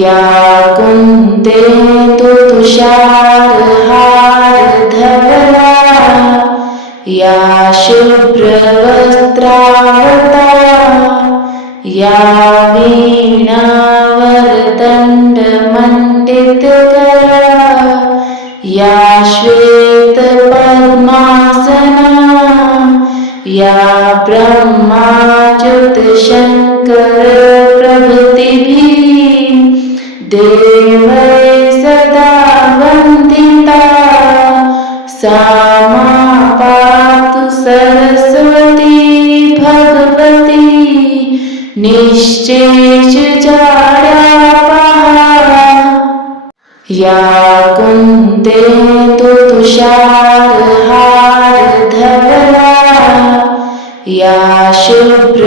या कुन्देन्दु तुषारहार धवला या शुभ्रवस्त्रावृता या वीणावरदण्डमण्डितकरा या श्वेतपद्मासना या ब्रह्माच्युतशङ्करप्रभृतिभिः देवैः सदा वन्दिता सा मां पातु सरस्वती भगवती निश्चेषजाड्यापहा या कुन्देन्दु तुषारहार धवला या शुभ्रवस्त्रावृता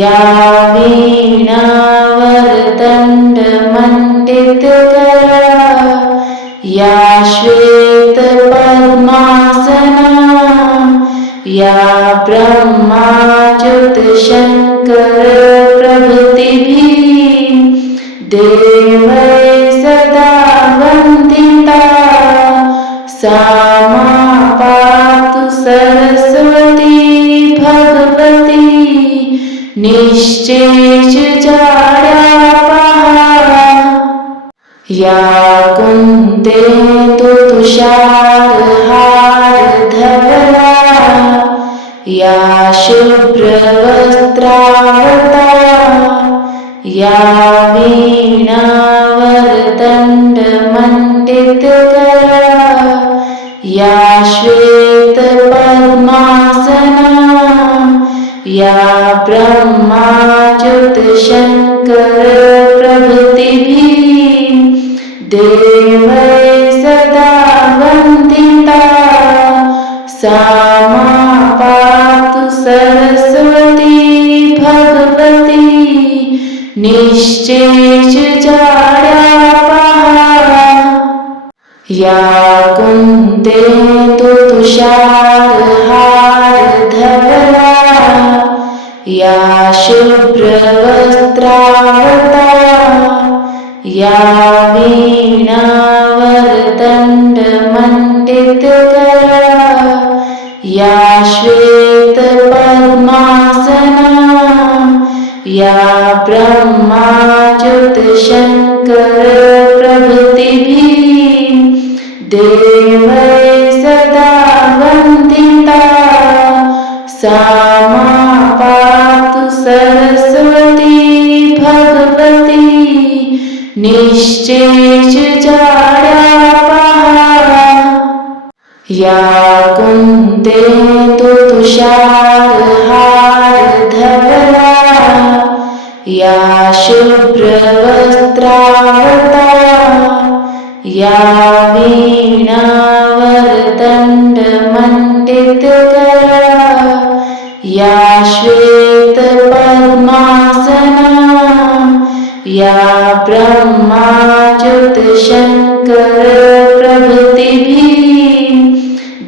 या वीणावरदण्डमण्डितकरा या श्वेतपद्मासना या ब्रह्माच्युतशङ्करप्रभृतिभिः देवैः सदा वन्दिता सा मां पातु सरस्वती भगवती निश्चेषजाड्यापहा या कुन्देन्दु तुषारहार धवला या शुभ्रवस्त्रावृता या वीणावरदण्डमण्डितकरा या श्वेतपद्मासना या ब्रह्माच्युतशङ्करप्रभृतिभिः देवैः सदा वन्दिता सा मां पातु सरस्वती भगवती निश्चेषजाड्यापहा या कुन्देन्दु तुषारहार धवला या शुभ्रवस्त्रावृता या वीणावरदण्डमण्डितकरा या श्वेतपद्मासना या ब्रह्माच्युतशङ्करप्रभृतिभिः देवैः सदा वन्दिता सा मां पातु सरस्वती भगवती निश्चेषजाड्यापहा या कुन्देन्दु तुषारहार धवला या शुभ्रवस्त्रावृता या वीणावरदण्डमण्डितकरा या श्वेतपद्मासना या ब्रह्माच्युतशङ्करप्रभृतिभिः देवैः सदा वन्दिता सा मां पातु सरस्वती भगवती निश्चेषजाड्यापहा या कुन्देन्दु तुषारहार धवला या शुभ्रवस्त्रावृता या वीणावरदण्डमण्डितकरा, या वीणावरदण्डमण्डितकरा, या श्वेतपद्मासना, या ब्रह्माच्युतशङ्करप्रभृतिभिः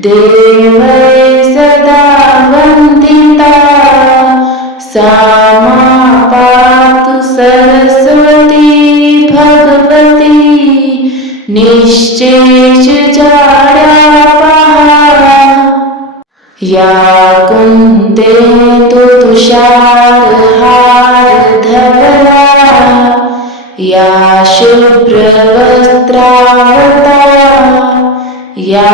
देवैः सदा वन्दिता सा मां पातु सरस्वती भगवती निश्चेषजाड्यापहा या कुन्देन्दु तुषारहार धवला या शुभ्रवस्त्रावृता या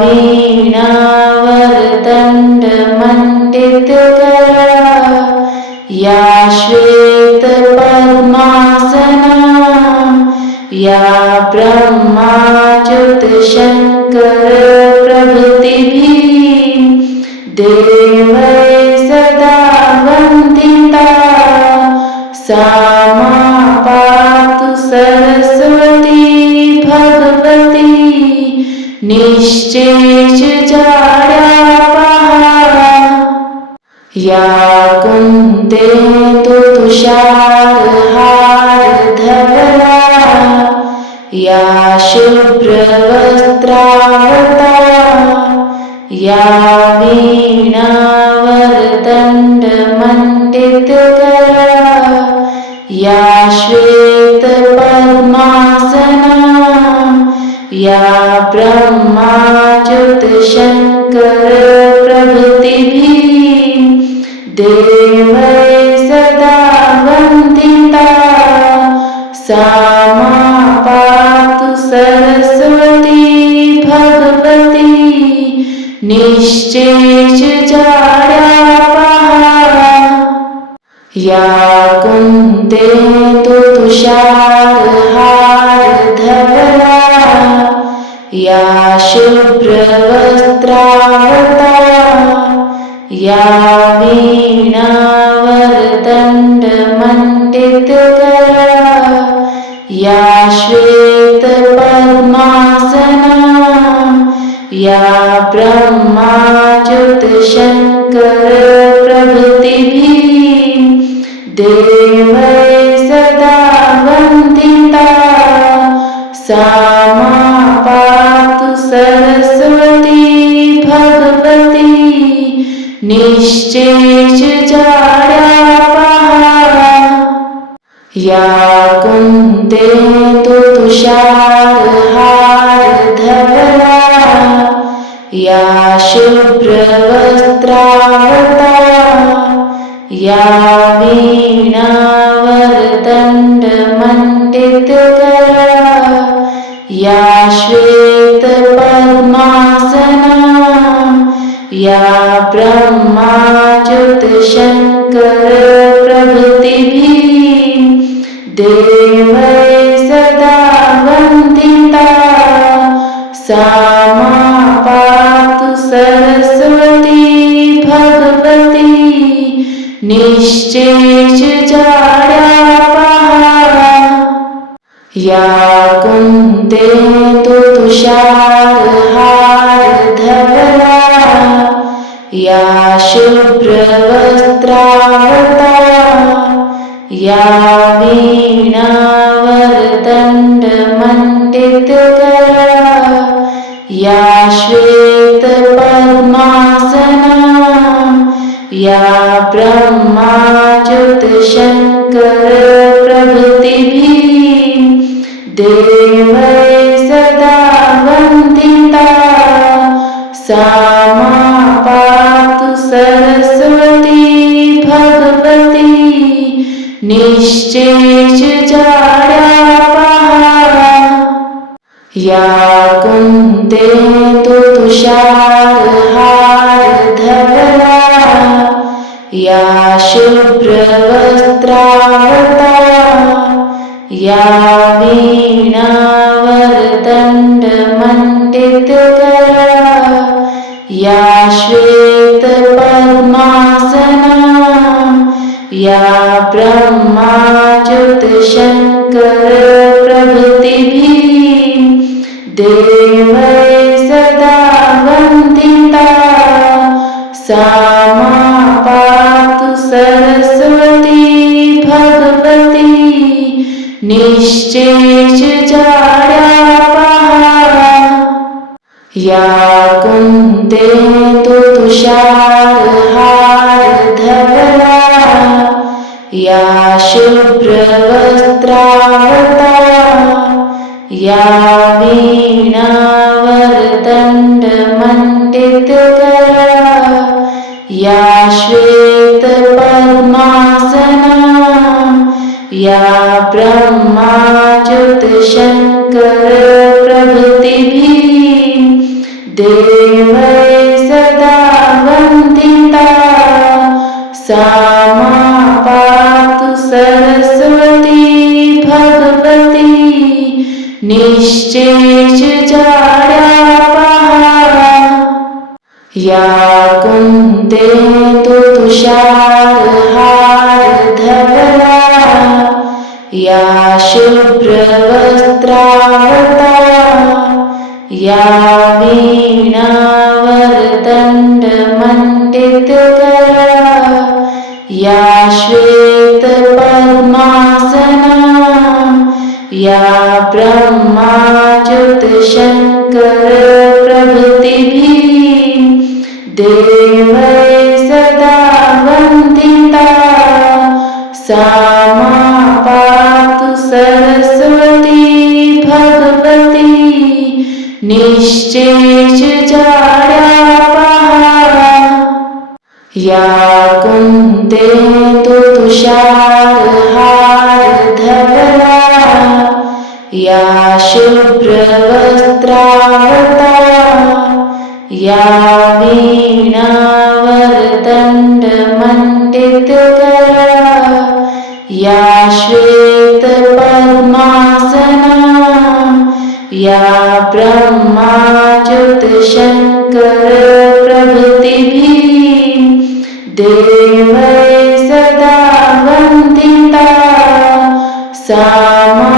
वीणावरदण्डमण्डितकरा या श्वेतपद्मासना या ब्रह्माच्युतशङ्करप्रभृतिभिः देवैः सदा वन्दिता सा मां पातु सरस्वती भगवती निश्चेषजाड्यापहा या कुन्देन्दु तुषारहार धवला या शुभ्रवस्त्रावृता या वीणावरदण्डमण्डितकरा या श्वेत पद्मासना या ब्रह्माच्युत शंकर प्रभृतिभिः देवैः सदा वन्दिता सा मा पातु सरस्वती भगवती निश्चेष जाड्यापहा या कुन्देन्दु तुषारहारधवला या शुभ्रवस्त्रावता या वीणावरदण्डमण्डितकरा या श्वेतपद्मासना या ब्रह्माच्युत शंकर प्रभृतिभिः देवैः सदा वन्दिता सा मा पातु सरस्वती भगवती निश्चेष जाड्यापहा या कुन्देन्दु तुषारहारधवला या शुभ्रवस्त्रावता या वीणावरदण्डमण्डितकरा या श्वेतपद्मासना या ब्रह्माच्युत शंकर प्रभृतिभिः देवैः सदा वन्दिता सा मा पातु सरस्वती भगवती निश्चेष जाड्यापहा या कुन्देन्दु तुषारहारधवला या शुभ्रवस्त्रावता या वीणावरदण्डमण्डितकरा या श्वेतपद्मासना या ब्रह्माच्युत शंकर प्रभृतिभिः देवैः सदा वन्दिता सा मा पातु सरस्वती भगवती निश्चेष जाड्यापहा या कुन्देन्दु तुषारहारधवला या शुभ्रवस्त्रावता या वीणावरदण्डमण्डितकरा या श्वेतपद्मासना या ब्रह्माच्युत शंकर प्रभृतिभिः देवैः सदा वन्दिता सा मा पातु सरस्वती भगवती निश्चेष जाड्यापहा या कुन्देन्दु तुषारहारधवला या शुभ्रवस्त्रावता या वीणावरदण्डमण्डितकरा या श्वेतपद्मासना या ब्रह्माच्युत शंकर प्रभृतिभिः देवैः सदा वन्दिता सा मा पातु सरस्वती भगवती निश्चेष जाड्यापहा या कुन्देन्दु तुषारहारधवला या शुभ्रवस्त्रावता या वीणावरदण्डमण्डितकरा या श्वेतपद्मासना या ब्रह्माच्युत शंकर प्रभृतिभिः देवैः सदा वन्दिता सा मा पातु सरस्वती भगवती निश्चेच जाड्या पहा या कुंदेंदु तुषारहार धवला या शुभ्रवस्त्रावता या वीणावरदण्डमण्डितकरा या श्वेतपद्मासना या ब्रह्माच्युतशङ्करप्रभृतिभिः देवैः सदा वन्दिता सा मा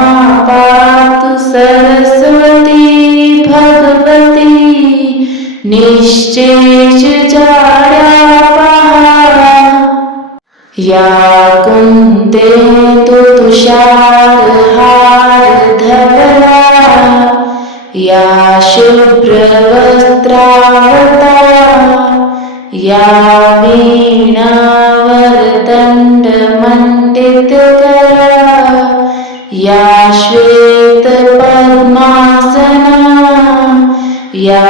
पातु सरस्वती भगवती निश्चेच जाड्या पहा या कुंदेंदु तुषारहार धवला या शुभ्रवस्त्रावता या वीणावरदण्डमण्डितकरा या श्वेतपद्मासना या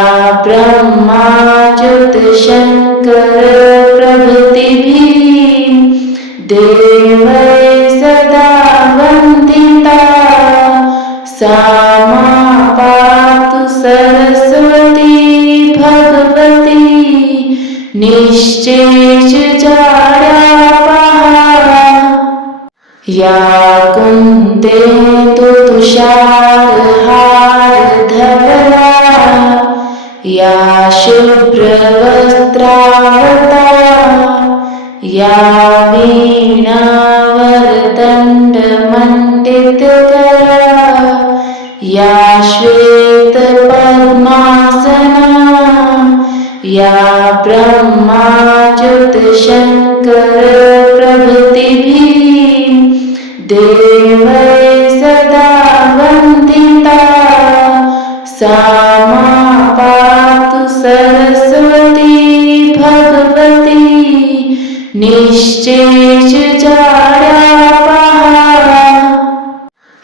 ब्रह्माच्युतशङ्करप्रभृतिभिः देवैः सदा वन्दिता सा मा पातु सरस्वती भगवती निश्चेच जाड्या पहा या कुंदेंदु तुषारहार धवला या शुभ्रवस्त्रावता या वीणावरदण्डमण्डितकरा या श्वेतपद्मासना या ब्रह्माच्युतशङ्करप्रभृतिभिः देवैः सदा वन्दिता सा मा पातु सरस्वती भगवती निश्चेच जाड्या पहा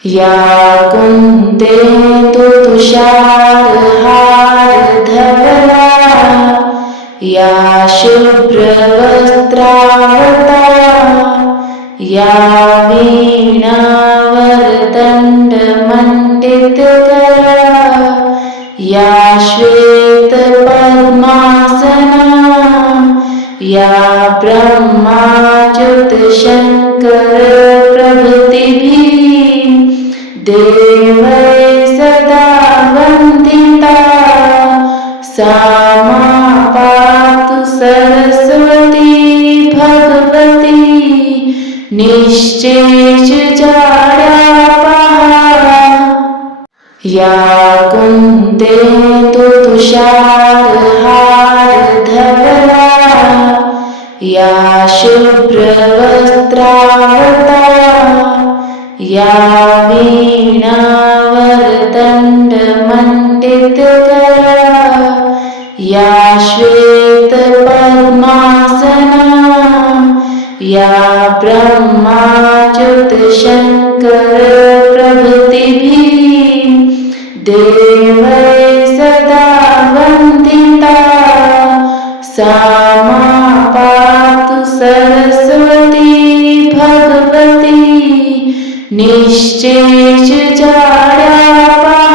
या कुंदेंदु तुषारहार धवला या शुभ्रवस्त्रावता या वीणावरदण्डमण्डितकरा या श्वेतपद्मासना या ब्रह्माच्युतशङ्करप्रभृतिभिः देवैः सदा वन्दिता सा मा पातु सरस्वती भगवती निश्चेच जाड्या पहा या कुंदेंदु तुषारहार धवला या शुभ्रवस्त्रावता या वीणावरदण्डमण्डितकरा या श्वेतपद्मासना या ब्रह्माच्युतशङ्करप्रभृतिभिः देवैः सदा वन्दिता सा मा पातु सरस्वती भगवती निश्चेच जाड्या पहा